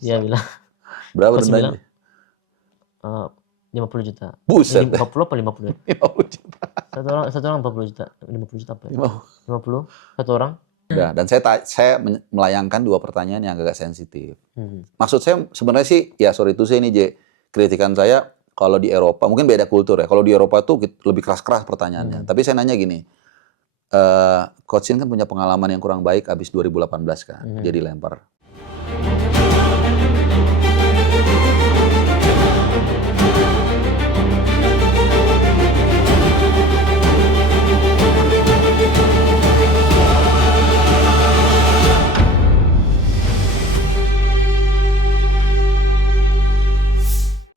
Dia bilang, Berapa coach bilang, dendanya? 50 juta. Buset. 50 apa 50 ya? 50 juta. Satu orang 40 juta. 50 juta apa ya? 50. 50 satu orang. Udah, dan saya melayangkan 2 pertanyaan yang agak sensitif. Maksud saya sebenarnya sih, ya sorry itu saya ini J, kritikan saya kalau di Eropa, mungkin beda kultur ya. Kalau di Eropa tuh lebih keras-keras pertanyaannya. Tapi saya nanya gini, Coach Shin kan punya pengalaman yang kurang baik abis 2018 kan, dia dilempar.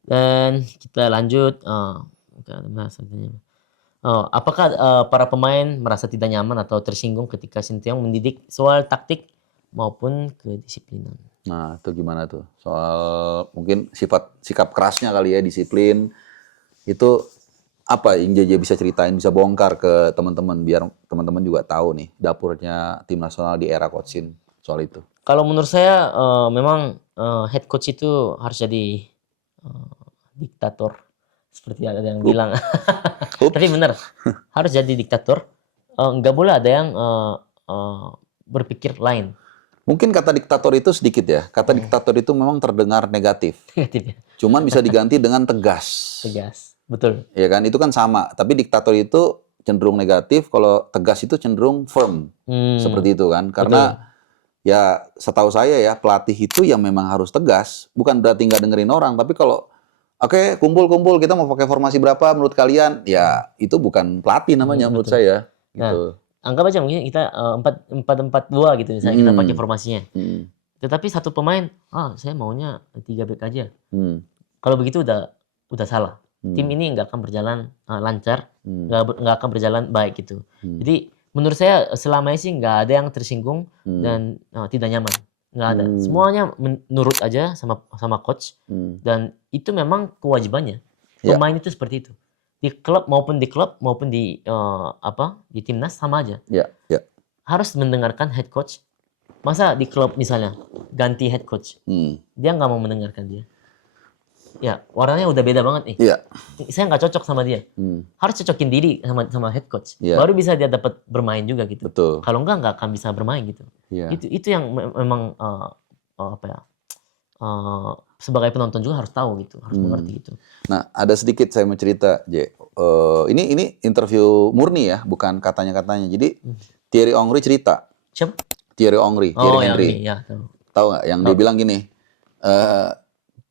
Dan kita lanjut. Apakah para pemain merasa tidak nyaman atau tersinggung ketika Sinteyong mendidik soal taktik maupun kedisiplinan? Nah, itu gimana tuh? Soal mungkin sikap kerasnya kali ya, disiplin. Itu apa yang JJ bisa ceritain, bisa bongkar ke teman-teman biar teman-teman juga tahu nih dapurnya tim nasional di era Coach Shin soal itu. Kalau menurut saya memang head coach itu harus jadi diktator, seperti ada yang bilang. Tapi benar, harus jadi diktator. Nggak boleh ada yang berpikir lain. Mungkin kata diktator itu sedikit ya. Kata diktator itu memang terdengar negatif. Negatif ya. Cuman bisa diganti dengan tegas. Tegas, betul. Ya kan, itu kan sama. Tapi diktator itu cenderung negatif, kalau tegas itu cenderung firm. Seperti itu kan. Karena ya setahu saya ya, pelatih itu yang memang harus tegas. Bukan berarti nggak dengerin orang, tapi kalau oke, kumpul-kumpul, kita mau pakai formasi berapa menurut kalian? Ya, itu bukan pelatih namanya menurut saya. Gitu. Nah, anggap aja mungkin kita 4-4-2 gitu misalnya kita pakai formasinya. Tetapi satu pemain, saya maunya 3 back aja. Kalau begitu udah salah. Tim ini nggak akan berjalan lancar, nggak akan berjalan baik gitu. Jadi menurut saya selama ini sih nggak ada yang tersinggung dan tidak nyaman. Nggak ada. Semuanya menurut aja sama coach. Dan itu memang kewajibannya. Pemain itu seperti itu. Di klub maupun di di timnas sama aja. Harus mendengarkan head coach. Masa di klub misalnya ganti head coach, dia nggak mau mendengarkan dia. Ya, warnanya udah beda banget nih. Saya nggak cocok sama dia. Harus cocokin diri sama head coach. Baru bisa dia dapat bermain juga gitu. Betul. Kalau nggak akan bisa bermain gitu. Itu yang memang sebagai penonton juga harus tahu gitu, harus mengerti gitu. Nah, ada sedikit saya mau cerita, J. Ini interview murni ya, bukan katanya-katanya. Jadi Thierry Henry cerita. Siapa? Thierry Henry, Thierry Henry. Ya, tahu nggak? Yang dia bilang gini.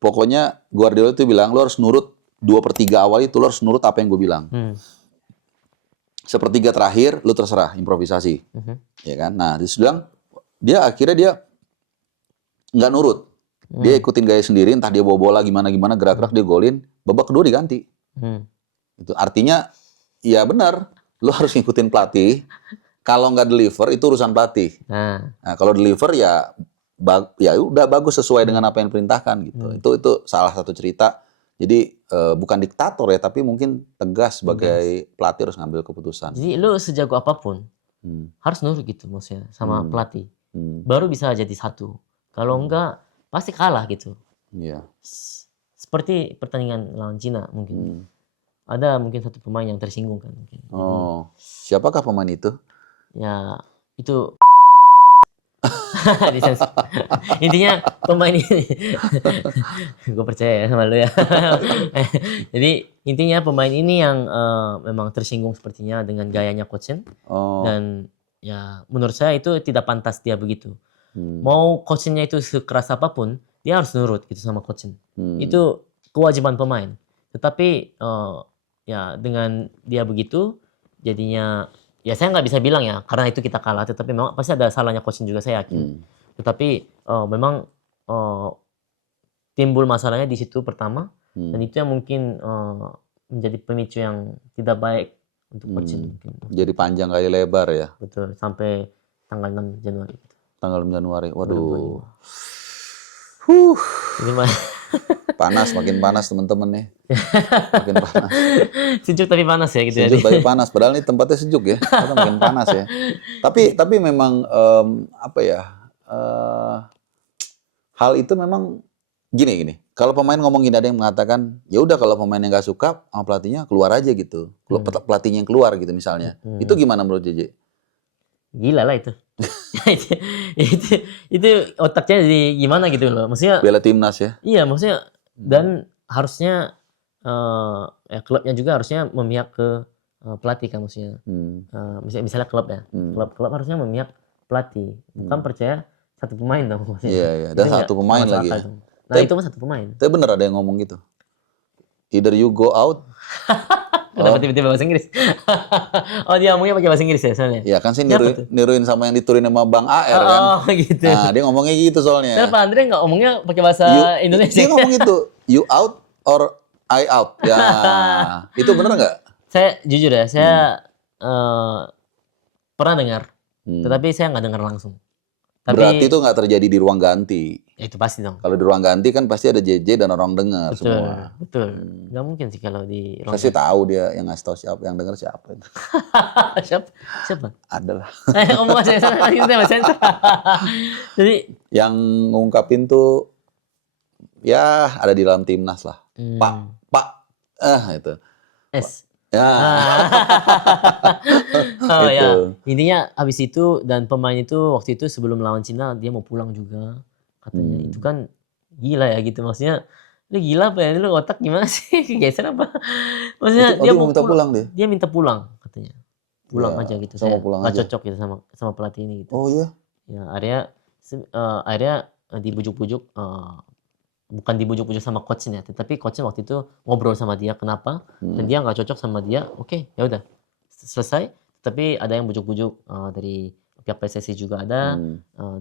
Pokoknya Guardiola itu bilang, lo harus nurut 2/3 awal itu, lo harus nurut apa yang gue bilang. Sepertiga terakhir, lo terserah, improvisasi. Ya kan? Nah, dia bilang, akhirnya dia nggak nurut. Dia ikutin gaya sendiri, entah dia bawa bola gimana-gimana, gerak-gerak dia golin, babak kedua diganti. Itu artinya, ya benar, lo harus ngikutin pelatih. Kalau nggak deliver, itu urusan pelatih. Nah, kalau deliver ya udah bagus sesuai dengan apa yang diperintahkan gitu. Itu salah satu cerita. Jadi bukan diktator ya, tapi mungkin tegas sebagai pelatih harus ngambil keputusan. Jadi lu sejago apapun harus nurut gitu maksudnya sama pelatih. Baru bisa jadi satu. Kalau enggak pasti kalah gitu. Seperti pertandingan lawan Cina mungkin. Ada mungkin satu pemain yang tersinggung kan mungkin. Jadi, siapakah pemain itu? Ya itu intinya pemain ini gue percaya ya sama lu ya. Jadi intinya pemain ini yang memang tersinggung sepertinya dengan gayanya Coach Shin. Dan ya menurut saya itu tidak pantas dia begitu. Mau Coach Shin-nya itu sekeras apapun, dia harus nurut gitu sama Coach Shin. Itu kewajiban pemain. Tetapi ya dengan dia begitu jadinya ya saya nggak bisa bilang ya karena itu kita kalah, tetapi memang pasti ada salahnya Coach Shin juga saya yakin. Tetapi memang timbul masalahnya di situ pertama dan itu yang mungkin menjadi pemicu yang tidak baik untuk Coach Shin. Jadi panjang kali lebar ya. Betul, sampai tanggal 6 Januari. Tanggal 6 Januari, waduh. Panas, makin panas teman-teman nih. Makin panas. Sejuk tapi panas ya gitu ya. Sejuk tapi panas. Padahal ini tempatnya sejuk ya. Karena makin panas ya. Tapi memang apa ya? hal itu memang gini. Kalau pemain ngomong gini, ada yang mengatakan, ya udah kalau pemainnya nggak suka sama pelatihnya keluar aja gitu. Pelatihnya yang keluar gitu misalnya. Itu gimana menurut JJ? Gila lah itu. itu, itu itu otaknya jadi gimana gitu loh. Maksudnya Bela timnas ya. iya, maksudnya dan harusnya ya klubnya juga harusnya memihak ke pelatih kan maksudnya. Misalnya klub ya. Klub harusnya memihak pelatih, bukan percaya satu pemain dong maksudnya. Iya. Dan satu pemain lagi ya. Nah, itu mah satu pemain. Tapi bener ada yang ngomong gitu. Either you go out. Kenapa tiba-tiba bahasa Inggris? Oh, dia ngomongnya pakai bahasa Inggris ya soalnya. Ya kan sih niruin sama yang diturin sama Bang AR kan. Oh, gitu. Nah, dia ngomongnya gitu soalnya. Tapi Pak Andre nggak ngomongnya pakai bahasa Indonesia. Dia ngomong gitu, you out or I out. Ya, itu bener nggak? Saya jujur ya, saya pernah dengar, tetapi saya nggak dengar langsung. Tapi, berarti itu nggak terjadi di ruang ganti. Ya itu pasti dong. Kalau di ruang ganti kan pasti ada JJ dan orang dengar semua. Betul. Nggak mungkin sih kalau di ruang Saya sih tahu dia yang ngasih tahu siapa, yang dengar siapa itu. Siapa? Adalah. Ngomong aja sensor. Jadi yang ngungkapin tuh ya ada di dalam timnas lah. Pak itu. S. Ya. Oh ya, intinya habis itu dan pemain itu waktu itu sebelum lawan Cina dia mau pulang juga katanya. Itu kan gila ya gitu, maksudnya lu gila apa ya, lu otak gimana sih, geser apa, maksudnya dia mau minta pulang dia. Dia minta pulang katanya, pulang aja gitu, saya nggak cocok gitu sama pelatih ini gitu. Oh iya. Ya akhirnya dibujuk-bujuk, bukan dibujuk-bujuk sama coachnya, tetapi coachnya waktu itu ngobrol sama dia kenapa dan dia nggak cocok sama dia. Oke, ya udah selesai. Tapi ada yang bujuk-bujuk dari pihak PSSI juga ada,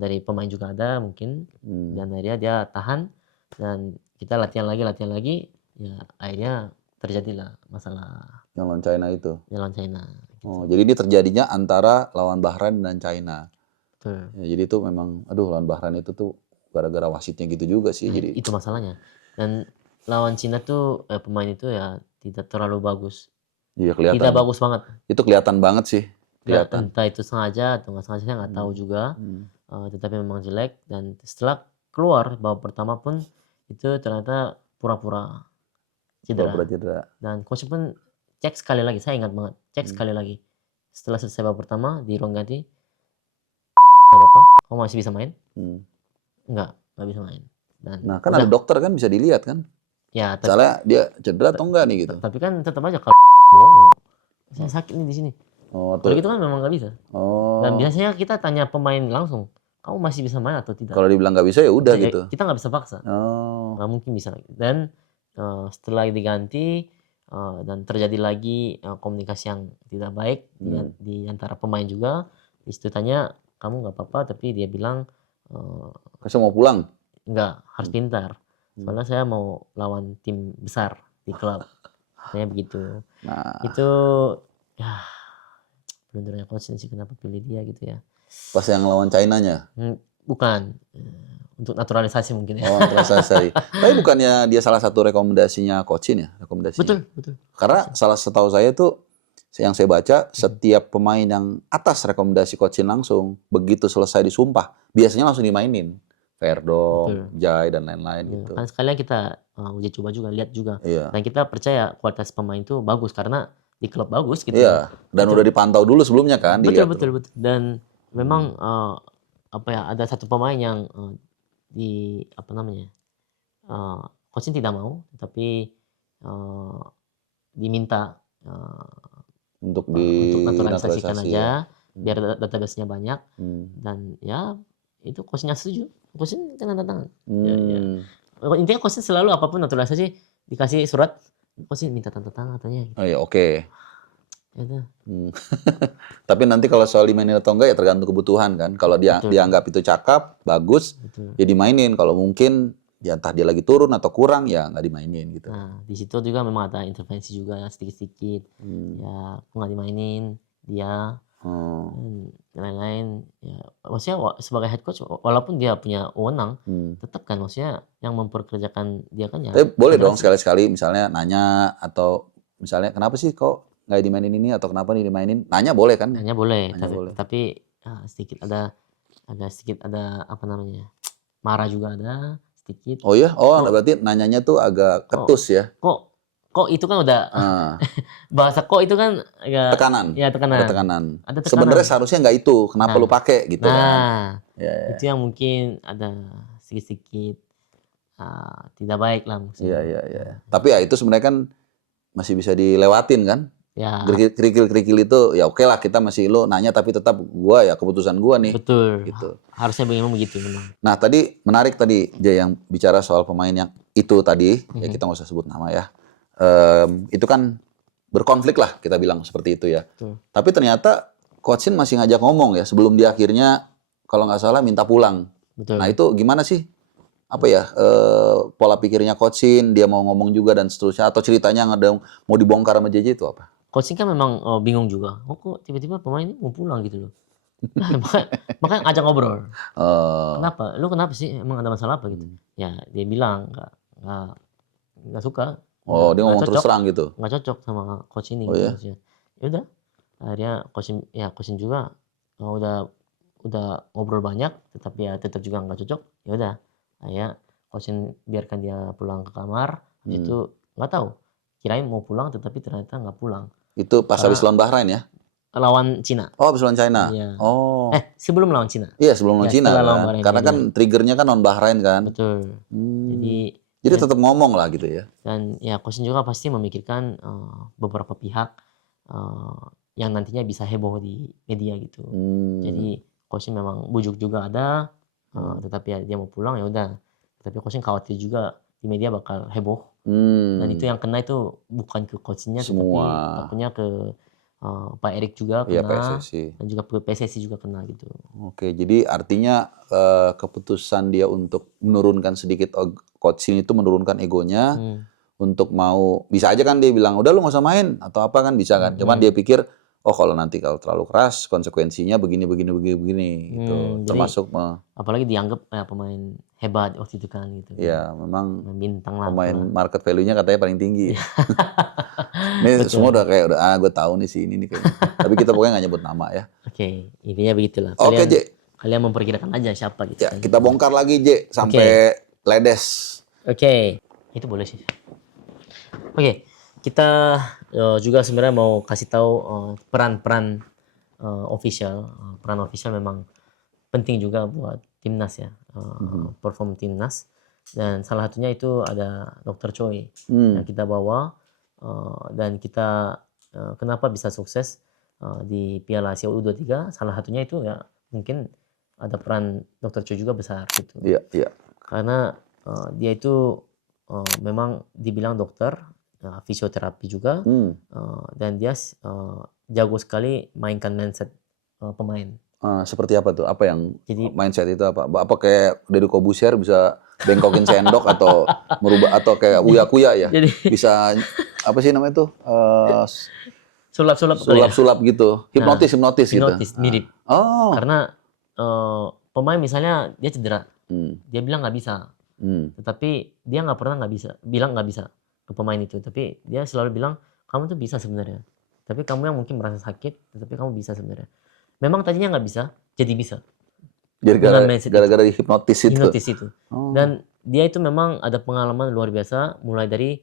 dari pemain juga ada mungkin, dan akhirnya dia tahan dan kita latihan lagi, ya akhirnya terjadilah masalah yang lawan China itu. Yang lawan China. Gitu. Oh, jadi ini terjadinya antara lawan Bahrain dan China. Betul. Ya, jadi itu memang, lawan Bahrain itu tuh gara-gara wasitnya gitu juga sih. Nah, jadi itu masalahnya. Dan lawan Cina tuh pemain itu ya tidak terlalu bagus. Iya kelihatan. Tidak bagus banget. Itu kelihatan banget sih. Kelihatan. Entah itu sengaja atau nggak sengaja saya nggak tahu juga. Tetapi memang jelek dan setelah keluar babak pertama pun itu ternyata pura-pura cedera. Dan coach pun cek sekali lagi, saya ingat banget, cek sekali lagi. Setelah selesai babak pertama di ruang ganti, nggak apa-apa, kamu masih bisa main? Nggak bisa main. Dan nah kan ada dokter kan bisa dilihat kan? Ya. Soalnya dia cedera atau enggak nih gitu? Tapi kan tetap aja kalau bohong, saya sakit nih di sini. Kalau gitu kan memang nggak bisa. Dan biasanya kita tanya pemain langsung, kamu masih bisa main atau tidak? Kalau dibilang nggak bisa ya udah gitu. Kita nggak bisa paksa. Nggak mungkin bisa. Dan setelah diganti dan terjadi lagi komunikasi yang tidak baik di antara pemain juga. Di situ tanya, kamu nggak apa-apa, tapi dia bilang saya mau pulang. Enggak, harus pintar. Soalnya saya mau lawan tim besar di klub. Kayak begitu. Nah, itu ya blundernya coach sih kenapa pilih dia gitu ya. Pas yang lawan China-nya? Bukan. Untuk naturalisasi mungkin ya. Oh, naturalisasi. Tapi bukannya dia salah satu rekomendasinya coachin ya? Betul. Karena setahu saya tuh, yang saya baca, setiap pemain yang atas rekomendasi coachin langsung, begitu selesai disumpah, biasanya langsung dimainin. Verdong, Jai, dan lain-lain gitu. Kan sekalian kita uji coba juga, lihat juga. Iya. Dan kita percaya kualitas pemain itu bagus, karena di klub bagus gitu. Iya, dan udah dipantau dulu sebelumnya kan. Betul. Dan memang ada satu pemain yang coaching tidak mau, tapi diminta untuk naturalisasikan aja, biar database-nya banyak. Dan ya itu coachnya setuju, coaching kan tanda tangan. Ya. Intinya coaching selalu apapun naturalisasi dikasih surat, coaching minta tanda tangan katanya. Oh iya, oke. Gitu. Tapi nanti kalau soal dimainin atau enggak ya tergantung kebutuhan kan. Kalau dia dianggap itu cakep, bagus, ya dimainin. Kalau mungkin ya entah dia lagi turun atau kurang ya nggak dimainin gitu. Nah di situ juga memang ada intervensi juga ya, sedikit-sedikit. Ya aku nggak dimainin dia. Dan lain-lain. Ya, maksudnya sebagai head coach walaupun dia punya wewenang, tetap kan maksudnya yang memperkerjakan dia kan ya. Tapi boleh dong sekali-sekali misalnya nanya atau misalnya kenapa sih kok nggak dimainin ini atau kenapa nih dimainin, nanya boleh kan? Nanya boleh. Tapi sedikit ada apa namanya, marah juga ada sedikit. Oh ya, berarti nanyanya tuh agak ketus ya. Kok itu kan udah bahasa kok itu kan agak tekanan. Ya Ada tekanan. Ada tekanan. Sebenarnya seharusnya nggak itu. Kenapa lu pakai gitu kan? Itu yang mungkin ada sedikit tidak baik lah maksudnya. Iya. Tapi ya itu sebenarnya kan masih bisa dilewatin kan? Ya. Kerikil itu ya oke lah, kita masih lo nanya tapi tetap gua ya keputusan gua nih. Betul. Gitu. Harusnya memang begitu memang. Nah tadi menarik tadi Jay yang bicara soal pemain yang itu tadi, ya kita nggak usah sebut nama ya. Itu kan berkonflik lah kita bilang seperti itu ya. Betul. Tapi ternyata Coach Shin masih ngajak ngomong ya sebelum dia akhirnya kalau nggak salah minta pulang. Betul. Nah itu gimana sih? Apa ya pola pikirnya Coach Shin, dia mau ngomong juga dan seterusnya, atau ceritanya ada mau dibongkar sama JJ itu apa? Coach Shin kan memang bingung juga. Kok tiba-tiba pemain ini mau pulang gitu loh. Makanya ajak ngobrol. Kenapa? Lu kenapa sih? Emang ada masalah apa gitu? Ya dia bilang nggak suka. Dia ngomong terus terang gitu. Nggak cocok sama coach ini. Oh ya? Ya udah. Akhirnya coach Shin juga udah ngobrol banyak, tetapi ya tetap juga nggak cocok. Ya udah. Akhirnya coach Shin biarkan dia pulang ke kamar. Itu nggak tahu. Kirain mau pulang, tetapi ternyata nggak pulang. Itu pas habis lawan Bahrain ya? Lawan Cina. Oh, habis lawan China. Iya. Oh. Sebelum lawan Cina. Iya, sebelum lawan Cina kan. Bahrain, Karena kan triggernya kan lawan Bahrain kan. Betul. Jadi tetap ngomong lah gitu ya. Dan ya Coach Shin juga pasti memikirkan beberapa pihak yang nantinya bisa heboh di media gitu. Jadi Coach Shin memang bujuk juga ada, tetapi ya dia mau pulang ya udah. Tapi Coach Shin khawatir juga di media bakal heboh. Dan itu yang kena itu bukan ke Coach Shin-nya, tetapi takutnya ke Pak Erik juga kena, PSSI. dan juga PSSI juga kena gitu. Oke, jadi artinya keputusan dia untuk menurunkan sedikit Coach Shin itu menurunkan egonya untuk mau, bisa aja kan dia bilang udah lu nggak usah main atau apa kan bisa kan. Cuman dia pikir kalau nanti kalau terlalu keras konsekuensinya begini gitu. Termasuk apalagi dianggap pemain hebat waktu itu kan gitu. Iya, memang bintang lah. Pemain market value-nya katanya paling tinggi. Ini semua udah kayak gue tahu nih si ini nih kayaknya. Tapi kita pokoknya nggak nyebut nama ya. Oke, intinya begitulah. Oke, J. Kalian memperkirakan aja siapa gitu. Ya, kita bongkar lagi J sampai ledes. Oke, itu boleh sih. Oke, kita juga sebenarnya mau kasih tahu peran official. Peran official memang penting juga buat timnas ya, perform timnas. Dan salah satunya itu ada Dr. Choi yang kita bawa, dan kita kenapa bisa sukses di Piala Asia U23, salah satunya itu ya mungkin ada peran Dr. Choi juga besar gitu. Iya. Karena dia itu memang dibilang dokter, fisioterapi juga, dan dia jago sekali mainkan mindset pemain. Seperti apa tuh? Apa yang mindset itu apa? Apa kayak Deddy Kobusier bisa bengkokin sendok atau merubah, atau kayak Uya Kuya ya? Bisa apa sih namanya tuh? Sulap-sulap gitu. Hipnotis gitu. Mirip. Karena pemain misalnya dia cedera, dia bilang nggak bisa. Tetapi dia nggak pernah bilang nggak bisa ke pemain itu. Tapi dia selalu bilang kamu tuh bisa sebenarnya. Tapi kamu yang mungkin merasa sakit, tetapi kamu bisa sebenarnya. Memang tadinya nggak bisa, jadi bisa. Jadi gara-gara hipnotis itu. Dan dia itu memang ada pengalaman luar biasa mulai dari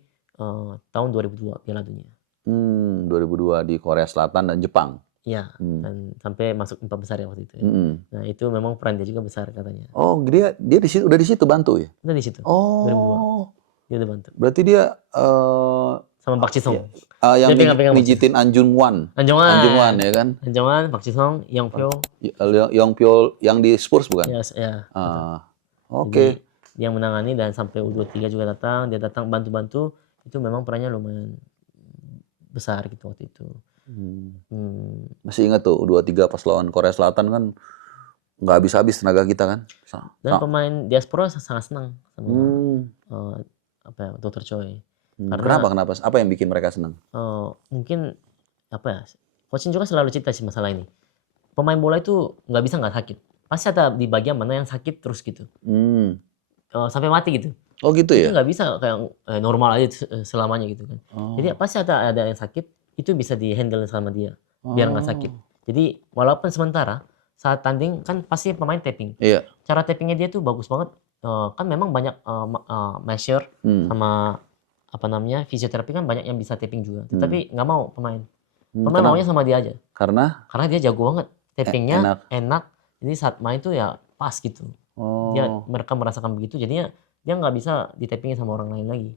tahun 2002 Piala Dunia. 2002 di Korea Selatan dan Jepang. Iya, dan sampai masuk 4 besar ya waktu itu. Nah itu memang peran dia juga besar katanya. Oh, dia di situ, udah di situ bantu ya? Udah di situ. 2002. Dia udah bantu. Berarti dia sama Park Ji-sung. Yang mijitin Anjungwan ya kan? Anjungwan, Park Ji-sung, Yongpyo yang di Spurs bukan? Ya. Oke. Dia menangani dan sampai U23 juga datang, dia datang bantu-bantu. Itu memang perannya lumayan besar gitu waktu itu. Masih ingat tuh U23 pas lawan Korea Selatan kan nggak habis-habis tenaga kita kan? Dan pemain diaspora sangat senang sama Dr. Choi. Kenapa? Apa yang bikin mereka senang? Mungkin Coach Shin juga selalu cerita sih masalah ini. Pemain bola itu nggak bisa nggak sakit. Pasti ada di bagian mana yang sakit terus gitu. Sampai mati gitu. Oh gitu ya? Itu nggak bisa kayak normal aja selamanya gitu kan. Jadi pasti ada yang sakit, itu bisa di-handle sama dia biar nggak sakit. Jadi walaupun sementara saat tanding kan pasti pemain tapping. Iya. Cara tappingnya dia tuh bagus banget. kan memang banyak measure sama apa namanya fisioterapi kan banyak yang bisa tapping juga. Tetapi nggak mau pemain. Pemain maunya sama dia aja. Karena dia jago banget. Tappingnya enak. enak. Jadi saat main tuh ya pas gitu. Mereka merasakan begitu. Jadinya dia nggak bisa di tappingnya sama orang lain lagi.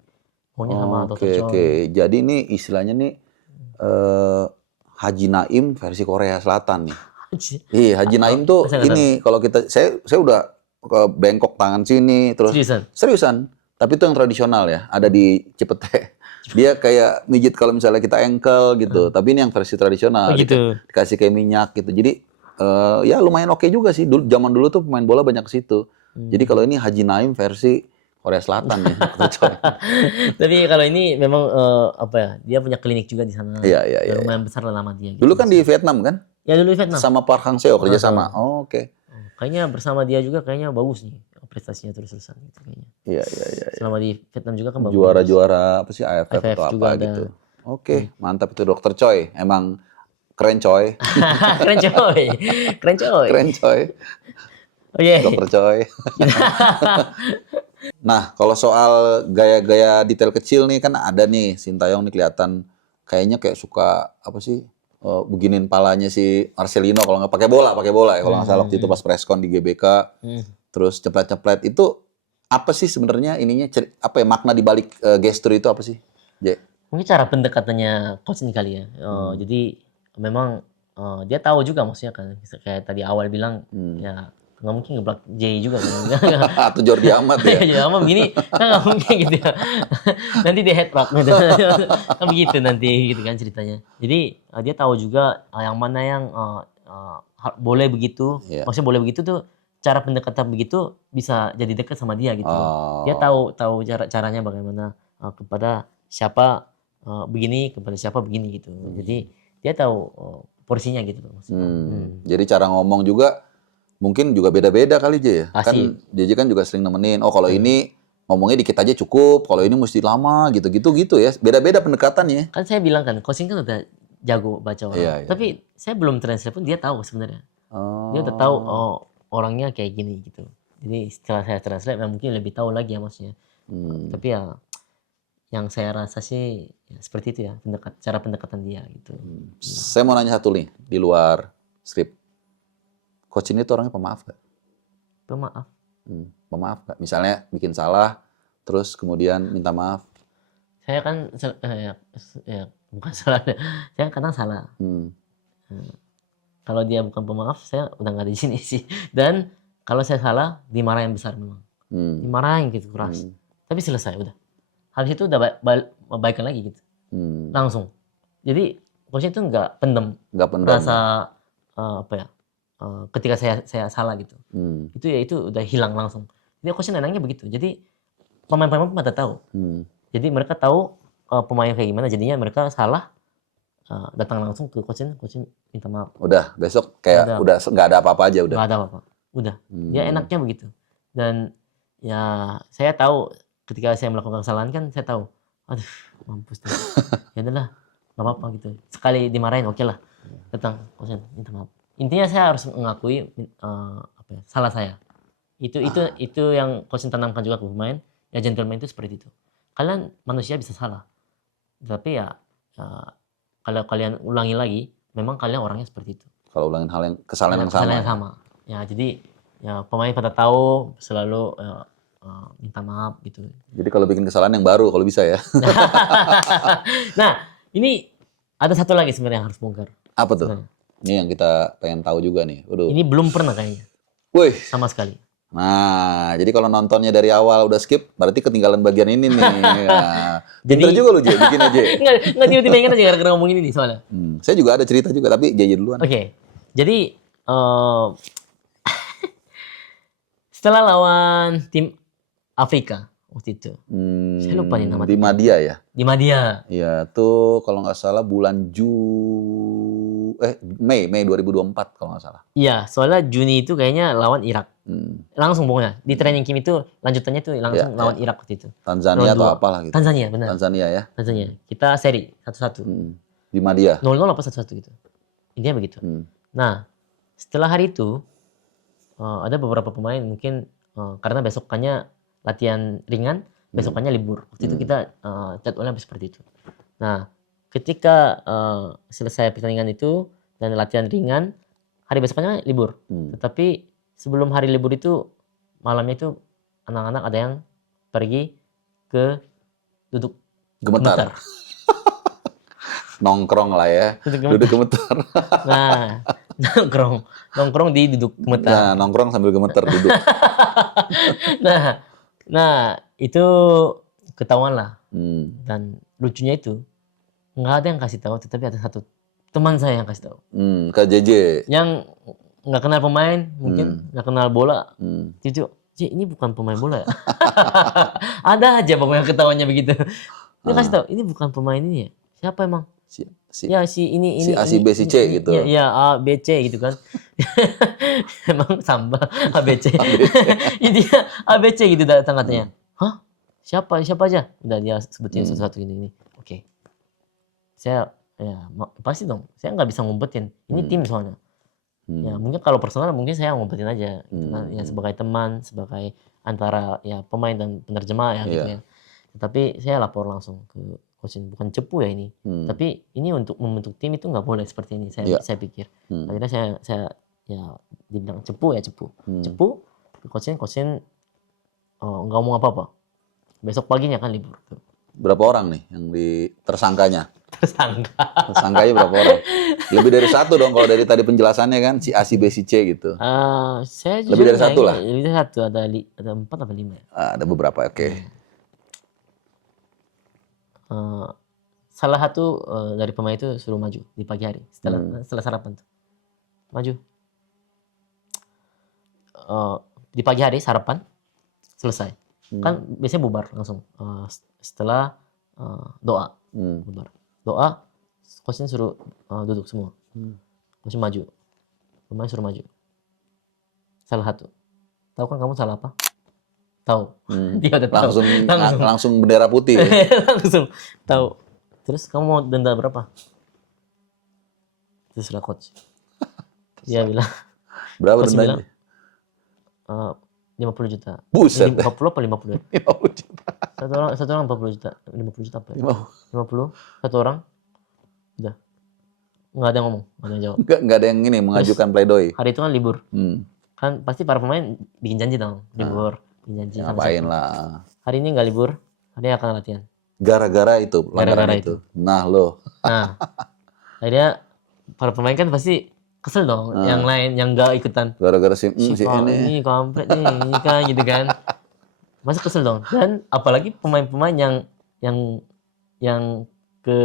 Maunya sama Dr. Choi. Oke. Jadi ini istilahnya nih Haji Naim versi Korea Selatan nih. Iya, Haji Naim tuh ini kalau saya udah ke bengkok tangan sini terus seriusan. Tapi itu yang tradisional ya, ada di Cipete. Dia kayak mijit kalau misalnya kita ankle gitu. Tapi ini yang versi tradisional. Gitu. Dikasih kayak minyak gitu. Jadi ya lumayan oke juga sih. Zaman dulu tuh pemain bola banyak ke situ. Jadi kalau ini Haji Naim versi Korea Selatan ya. Tapi kalau ini memang apa ya? Dia punya klinik juga di sana. Iya. Lumayan besar lah nama dia. Gitu. Dulu kan di Vietnam kan? Ya dulu di Vietnam. Sama Park Hang Seo kerja sama. Oke. Kayaknya bersama dia juga kayaknya bagus nih prestasinya terus-terusan gitu kayaknya. Iya. Selama di Vietnam juga kan bagus. Juara-juara apa sih AFF atau apa gitu. Oke, mantap itu Dr. Choi. Emang keren coy. Keren coy. Keren coy. Oke. Dr. Choi. Nah, kalau soal gaya-gaya detail kecil nih kan ada nih Sintayong nih kelihatan kayaknya kayak suka apa sih beginin palanya si Marcelino kalau nggak pakai bola ya kalau nggak salah waktu itu pas preskon di GBK. Terus ceplet-ceplet itu apa sih sebenarnya ininya apa ya makna di balik gestur itu apa sih? Mungkin cara pendekatannya coach ini kali ya. Jadi memang dia tahu juga maksudnya kan kayak tadi awal bilang ya nggak mungkin ngeblok J juga kan. Atau Jordi Amat ya. Jordi Amat begini nggak mungkin gitu ya. Nanti dia headlock gitu. Kan begitu nanti gitu kan ceritanya. Jadi dia tahu juga yang mana yang boleh begitu. Maksudnya boleh begitu tuh cara pendekatan begitu bisa jadi dekat sama dia gitu. Dia tahu caranya bagaimana kepada siapa begini, kepada siapa begini gitu. Jadi dia tahu porsinya gitu maksudnya. Jadi cara ngomong juga mungkin juga beda-beda kali J ya. Kan JJ kan juga sering nemenin. Oh kalau ini ngomongnya dikit aja cukup, kalau ini mesti lama gitu ya. Beda-beda pendekatannya. Kan saya bilang kan, coaching kan udah jago baca orang. Tapi saya belum translate pun dia tahu sebenarnya. Dia udah tahu orangnya kayak gini gitu. Jadi setelah saya translate mungkin lebih tahu lagi ya maksudnya. Tapi ya yang saya rasa sih ya, seperti itu ya cara pendekatan dia gitu. Saya mau nanya satu nih di luar skrip. Coach ini tuh orangnya pemaaf gak? Pemaaf. Pemaaf gak? Misalnya bikin salah, terus kemudian minta maaf. Saya kan ya bukan salah. Saya kadang salah. Kalau dia bukan pemaaf, saya udah nggak di sini sih. Dan kalau saya salah, dimarahin besar memang. Dimarahin gitu keras. Tapi selesai udah. Habis itu udah baikan lagi gitu. Langsung. Jadi coachnya itu nggak pendem. Rasa apa ya? Ketika saya salah gitu. Itu udah hilang langsung. Jadi coachnya nenangnya begitu. Jadi pemain-pemain pada tahu. Jadi mereka tahu pemain kayak gimana. Jadinya mereka salah. Datang langsung ke coach minta maaf. Udah besok kayak udah nggak ada apa-apa aja udah. Nggak ada apa-apa. Udah. Ya enaknya begitu. Dan ya saya tahu ketika saya melakukan kesalahan kan saya tahu. Aduh mampus tuh. Ya udahlah nggak apa-apa gitu. Sekali dimarahin oke lah. Datang coach minta maaf. Intinya saya harus mengakui salah saya. Itu yang coach tanamkan juga ke pemain. Ya gentleman itu seperti itu. Kalian manusia bisa salah. Tapi ya kalau kalian ulangi lagi, memang kalian orangnya seperti itu. Kalau ulangin kesalahan yang sama. Ya jadi ya pemain pada tahu selalu minta maaf gitu. Jadi kalau bikin kesalahan yang baru kalau bisa ya. Nah ini ada satu lagi sebenarnya yang harus bongkar. Apa tuh? Sebenarnya. Ini yang kita pengen tahu juga nih. Ini belum pernah kayaknya. Wih. Sama sekali. Nah, jadi kalau nontonnya dari awal udah skip, berarti ketinggalan bagian ini nih. Nah, jadi juga lu J, bikin aja. Nggak tiba-tiba ingat aja gara-gara ngomong ini nih soalnya. Saya juga ada cerita juga, tapi JJ duluan. Oke. Jadi setelah lawan tim Afrika waktu itu, saya lupa nih nama. Di Madia ya? Di Madia. Iya, tuh kalau nggak salah bulan Mei 2024 kalau nggak salah. Iya, soalnya Juni itu kayaknya lawan Irak. Langsung pokoknya di training camp itu lanjutannya tuh langsung lawan Irak waktu itu. Tanzania atau apalah gitu. Tanzania benar. Tanzania ya. Tanzania. Kita seri 1-1. Di Madia. 0-0 apa 1-1 gitu. Intinya begitu. Nah, setelah hari itu ada beberapa pemain mungkin karena besokannya latihan ringan, besokannya libur. Waktu itu kita jadwalnya seperti itu. Nah, ketika selesai pertandingan itu dan latihan ringan, hari besoknya libur. Tetapi sebelum hari libur itu, malamnya itu anak-anak ada yang pergi ke duduk gemetar. Nongkrong lah ya. Duduk gemetar. Nah, nongkrong di duduk gemetar. Nah, nongkrong sambil gemetar duduk. Nah, itu ketahuan lah. Dan lucunya itu nggak ada yang kasih tahu, tetapi ada satu teman saya yang kasih tahu. Kak JJ. Yang nggak kenal pemain, mungkin nggak kenal bola. Itu, ini bukan pemain bola ya? Ada aja pemain ketawanya begitu. Dia kasih tahu, ini bukan pemain ini ya? Siapa emang? Ya si ini si A, si B, si C gitu. Ya A, B, C gitu kan. Emang sambal A, B, C. Intinya A, B, C gitu datang katanya. Hah? Siapa aja? Udah dia sebutin satu-satu ini. Oke. Saya pasti dong. Saya nggak bisa ngumpetin. Ini tim soalnya. Ya mungkin kalau personal mungkin saya ngumpetin aja. Gitu kan. Ya sebagai teman, sebagai antara ya pemain dan penerjemah ya gitu ya. Tapi saya lapor langsung ke coaching, bukan cepu ya ini. Tapi ini untuk membentuk tim itu nggak boleh seperti ini. Saya pikir. Akhirnya saya ya dibilang cepu. Cepu ke coaching nggak ngomong apa-apa. Besok paginya kan libur. Berapa orang nih yang tersangkanya? Tersangkanya berapa orang? Lebih dari satu dong kalau dari tadi penjelasannya kan, si A, si B, si C gitu. Saya lebih dari satu lah. Lebih dari satu, ada 4 atau 5 ya. Ada beberapa, oke. Salah satu dari pemain itu suruh maju di pagi hari setelah sarapan tuh. Maju. Di pagi hari sarapan selesai. Kan biasanya bubar langsung setelah doa. Bubar. Doa, coachnya suruh duduk semua. Coachnya maju. Pemain suruh maju. Salah satu. Tahu kan kamu salah apa? Tahu. Dia udah tahu. Langsung bendera putih. Langsung tahu. Terus kamu mau denda berapa? Terus lah coach. Dia bilang. Berapa dendanya? 50 juta. Buset. 50 apa 50 ya? 50 juta. Satu orang 40 juta. 50 juta apa ya? 50. Satu orang. Udah. Nggak ada yang ngomong. Nggak ada yang jawab. Nggak ada yang ini mengajukan pledoi. Hari itu kan libur. Kan pasti para pemain bikin janji dong. Libur. Bikin janji. Ngapain lah. Hari ini nggak libur. Hari ini akan latihan. Gara-gara itu. Gara-gara itu. Nah lo. Nah. Akhirnya para pemain kan pasti kesel dong, yang lain yang nggak ikutan. Gara-gara si ini kampret nih, ini kan gitu kan. Masa kesel dong. Dan apalagi pemain-pemain yang ke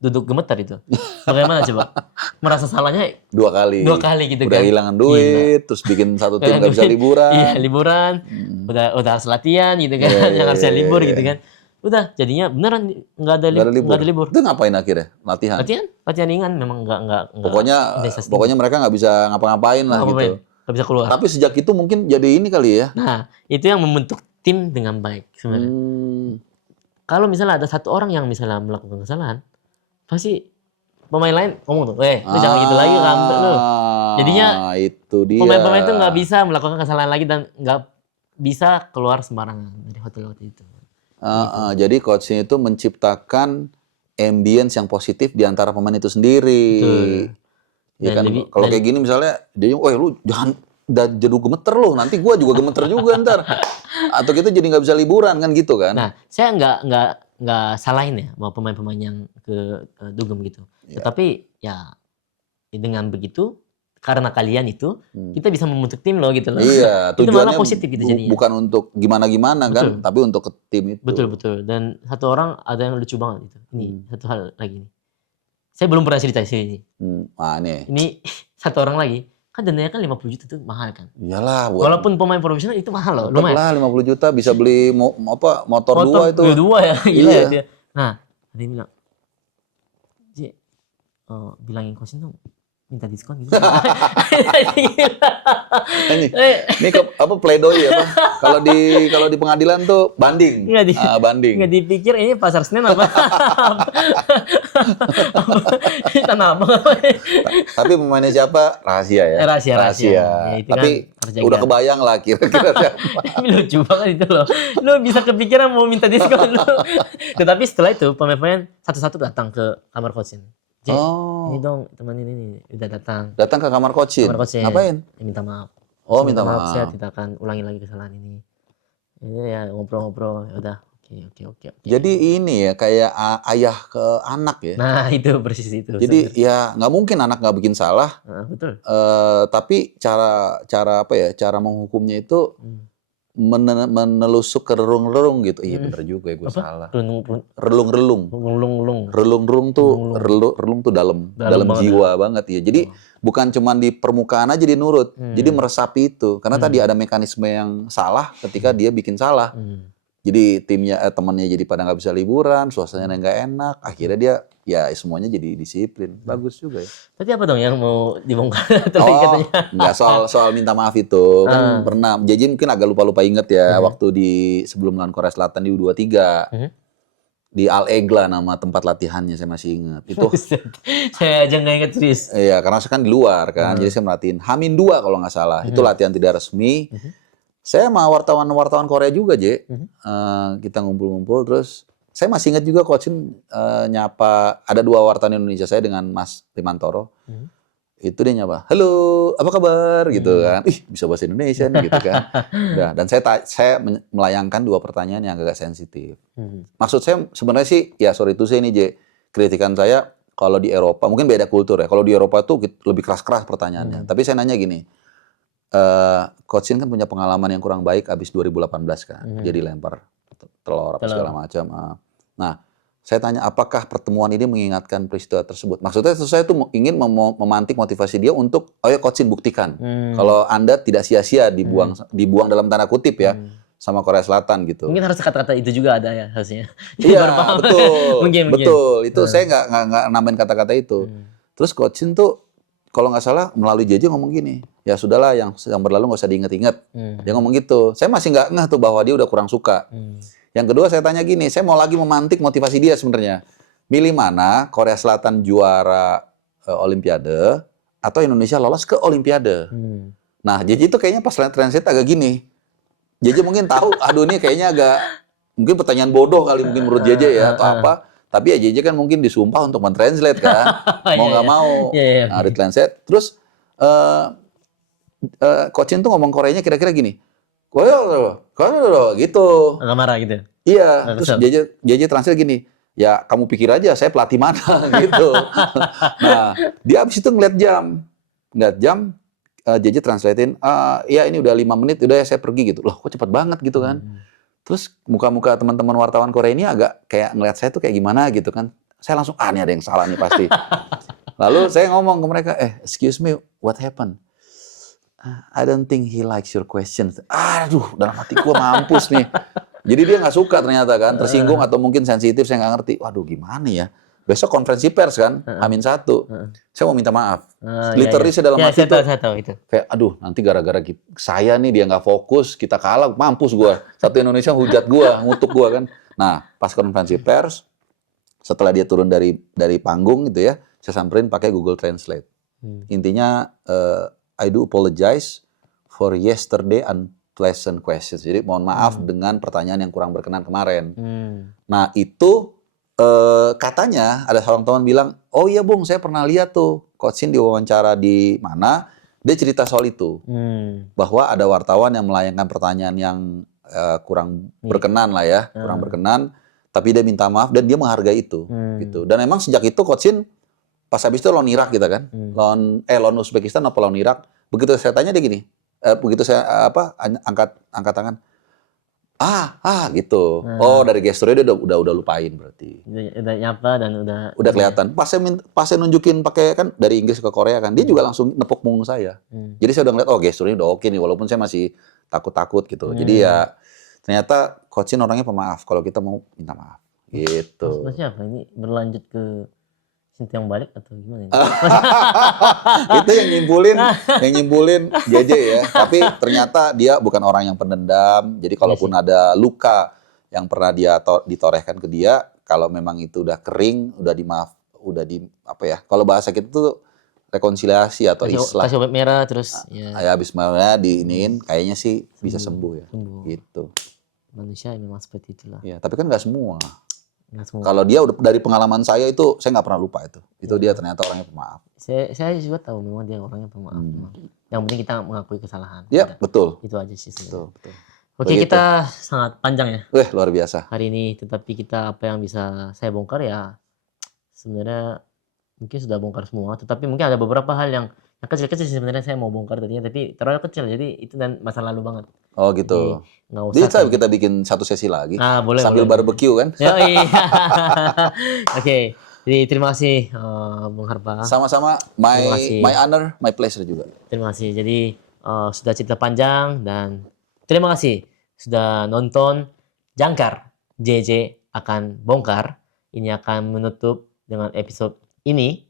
duduk gemetar itu. Bagaimana coba? Merasa salahnya 2 kali. 2 kali gitu udah kan. Udah hilangan duit, terus bikin satu tim nggak bisa liburan. Iya, liburan. Udah harus latihan gitu kan, yang harusnya libur gitu kan. Udah jadinya beneran nggak ada libur. Itu ngapain akhirnya? Latihan ringan, memang nggak. Pokoknya mereka nggak bisa ngapa-ngapain lah gitu. Nggak bisa keluar. Tapi sejak itu mungkin jadi ini kali ya. Nah, itu yang membentuk tim dengan baik sebenarnya. Kalau misalnya ada satu orang yang misalnya melakukan kesalahan, pasti pemain lain ngomong tuh, lu jangan gitu lagi kampret lu. Jadinya itu dia. Pemain-pemain itu nggak bisa melakukan kesalahan lagi dan nggak bisa keluar sembarangan dari hotel waktu itu. Jadi coachnya itu menciptakan ambience yang positif di antara pemain itu sendiri. Ya kan, kalau kayak gini misalnya dia, lu jangan jeduk gemeter lu, nanti gua juga gemeter juga ntar. Atau kita jadi nggak bisa liburan kan gitu kan? Nah, saya nggak salahin ya mau pemain-pemain yang ke dugem gitu. Tetapi ya dengan begitu, karena kalian itu kita bisa membentuk tim loh gitu loh. Iya, itu malah positif gitu jadinya. Bukan untuk gimana-gimana kan, tapi untuk ke tim itu. Betul. Dan satu orang ada yang lucu banget itu. Ini satu hal lagi nih. Saya belum pernah cerita sini. Ini satu orang lagi. Kan dendanya kan 50 juta itu mahal kan. Iyalah. Walaupun pemain profesional itu mahal loh. Lumayan lah 50 juta bisa beli motor 2 itu. Motor 2 ya. Gila ya dia. Nah, dia bilang, bilangin coaching dong. minta diskon gitu. Ini apa pledoi apa? Kalau di pengadilan tuh banding. Banding. Nggak dipikir ini pasar Senen apa? Tanah apa? Tapi pemainnya siapa? Rahasia ya. Rahasia. Ya, itu tapi kan udah kebayang lah kira-kira siapa. Lucu banget itu loh. Lu bisa kepikiran mau minta diskon lu. Tetapi setelah itu pemain-pemain satu-satu datang ke kamar coachin. Ini dong teman ini udah datang. Datang ke kamar coachin. Ngapain? Ya, minta maaf. Minta maaf. Saya tidak akan ulangi lagi kesalahan ini. Ini ya ngobrol-ngobrol. Ya udah. Oke. Jadi ini ya kayak ayah ke anak ya. Nah itu persis itu. Jadi ya nggak mungkin anak nggak bikin salah. Betul. Tapi cara apa ya? Cara menghukumnya itu menelusuk ke relung-relung gitu. Iya bener juga ya gue salah. Relung-relung. Relung-relung tuh relung tuh dalam jiwa banget ya. Jadi bukan cuma di permukaan aja dia nurut. Jadi meresapi itu. Karena tadi ada mekanisme yang salah ketika dia bikin salah. Jadi temannya jadi pada nggak bisa liburan, suasananya nggak enak. Akhirnya dia ya semuanya jadi disiplin. Bagus juga ya. Tadi apa dong yang mau dibongkar? Nggak soal minta maaf itu kan pernah. Jadi mungkin agak lupa inget ya waktu sebelum lawan Korea Selatan di U23 di Al Egla nama tempat latihannya saya masih ingat. Itu saya aja nggak inget serius. Iya karena saya kan di luar kan, jadi saya merhatiin H-2 kalau nggak salah. Itu latihan tidak resmi. Saya sama wartawan Korea juga, kita ngumpul-ngumpul terus saya masih ingat juga coachin nyapa ada 2 wartawan Indonesia saya dengan Mas Limantoro. Itu dia nyapa, "Halo, apa kabar?" gitu kan. Ih, bisa bahasa Indonesia nih gitu kan. Udah, dan saya melayangkan 2 pertanyaan yang agak sensitif. Maksud saya sebenarnya sih ya sorry itu saya ini kritikan saya kalau di Eropa mungkin beda kultur ya. Kalau di Eropa tuh lebih keras-keras pertanyaannya. Tapi saya nanya gini. Coach Shin kan punya pengalaman yang kurang baik abis 2018 kan. Dia dilempar telur apa segala macam. Nah, saya tanya apakah pertemuan ini mengingatkan peristiwa tersebut? Maksudnya saya tuh ingin memantik motivasi dia untuk Coach Shin buktikan. Kalau Anda tidak sia-sia dibuang dalam tanda kutip ya sama Korea Selatan gitu. Mungkin harus kata-kata itu juga ada ya harusnya. Iya, betul. Mungkin. Betul. Itu saya nggak nambahin kata-kata itu. Terus Coach Shin tuh kalau nggak salah melalui JJ ngomong gini, ya sudahlah yang berlalu nggak usah diinget-inget. Dia ngomong gitu. Saya masih nggak ngeh tuh bahwa dia udah kurang suka. Yang kedua saya tanya gini, saya mau lagi memantik motivasi dia sebenarnya. Milih mana Korea Selatan juara Olimpiade atau Indonesia lolos ke Olimpiade? Nah JJ itu kayaknya pas translate agak gini. JJ mungkin tahu, aduh ini kayaknya agak mungkin pertanyaan bodoh kali mungkin menurut JJ ya atau apa. Tapi ya JJ kan mungkin disumpah untuk mentranslate kan, mau nggak mau, nah ditranslate. Terus Coach Shin tuh ngomong Koreanya kira-kira gini, gitu. Nggak marah gitu. Iya, terus JJ translate gini, ya kamu pikir aja saya pelatih mana gitu. Nah dia abis itu ngeliat jam, JJ translatein, ya ini udah 5 menit, udah ya saya pergi gitu. Loh kok cepet banget gitu kan. Terus muka-muka teman-teman wartawan Korea ini agak kayak ngeliat saya tuh kayak gimana gitu kan. Saya langsung, ini ada yang salah nih pasti. Lalu saya ngomong ke mereka, excuse me, what happened? I don't think he likes your questions. Aduh, dalam hati gue mampus nih. Jadi dia nggak suka ternyata kan, tersinggung atau mungkin sensitif, saya nggak ngerti. Waduh gimana ya? Besok konferensi pers kan, H-1. Saya mau minta maaf. Literally saya dalam hati itu. Saya tahu itu. Kayak aduh nanti gara-gara saya nih dia nggak fokus, kita kalah, mampus gua. Satu Indonesia hujat gua, ngutuk gua kan. Nah pas konferensi pers, setelah dia turun dari panggung gitu ya, saya samperin pakai Google Translate. Intinya I do apologize for yesterday unpleasant questions. Jadi mohon maaf dengan pertanyaan yang kurang berkenan kemarin. Nah itu katanya ada seorang teman bilang, oh iya Bung, saya pernah lihat tuh Coach Shin diwawancara di mana, dia cerita soal itu. Bahwa ada wartawan yang melayangkan pertanyaan yang kurang berkenan lah ya, kurang berkenan, tapi dia minta maaf dan dia menghargai itu. Gitu. Dan emang sejak itu Coach Shin pas habis itu lawan Irak gitu kan, lawan Uzbekistan apa lawan Irak, begitu saya tanya dia gini, begitu saya angkat tangan, gitu. Oh dari gesturnya dia udah lupain berarti. Udah nyapa dan udah kelihatan. Pas saya nunjukin pakai kan dari Inggris ke Korea kan, dia juga langsung nepuk punggung saya. Jadi saya udah ngeliat gesturnya udah oke nih, walaupun saya masih takut gitu. Jadi ya ternyata Coach Shin orangnya pemaaf kalau kita mau minta maaf. Gitu. Maksudnya apa? Ini berlanjut ke Sintayong balik atau gimana? Itu yang nyimpulin JJ ya. Tapi ternyata dia bukan orang yang pendendam. Jadi kalaupun ada luka yang pernah dia ditorehkan ke dia, kalau memang itu udah kering, udah di apa ya? Kalau bahasa kita tuh rekonsiliasi atau islah. Kasih obat merah terus ya habis merah diinin, kayaknya sih bisa sembuh ya. Gitu. Manusia memang seperti itulah. Ya, tapi kan nggak semua. Kalau dia udah dari pengalaman saya itu, saya nggak pernah lupa itu. Itu dia ternyata orangnya pemaaf. Saya juga tahu memang dia orangnya pemaaf. Yang penting kita mengakui kesalahan. Ya, betul. Itu aja sih sebenarnya. Betul. Oke, kita sangat panjang ya. Luar biasa. Hari ini, tetapi kita apa yang bisa saya bongkar ya sebenarnya mungkin sudah bongkar semua. Tetapi mungkin ada beberapa hal yang kecil-kecil sebenarnya saya mau bongkar tadinya, tapi terlalu kecil. Jadi itu dan masa lalu banget. Oh gitu. Jadi kita bikin satu sesi lagi. Boleh, sambil barbecue kan? Iya. Oke. Jadi terima kasih Bung Harpa. Sama-sama. My honor, my pleasure juga. Terima kasih. Jadi sudah cerita panjang dan terima kasih sudah nonton Jangkar. JJ akan bongkar. Ini akan menutup dengan episode ini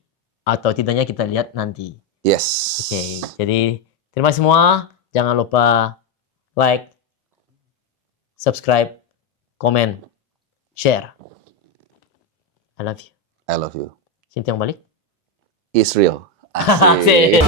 atau tidaknya kita lihat nanti. Yes. Oke. Jadi terima kasih semua. Jangan lupa like, subscribe, comment, share. I love you. I love you. Sintayong balik? Israel. Asik.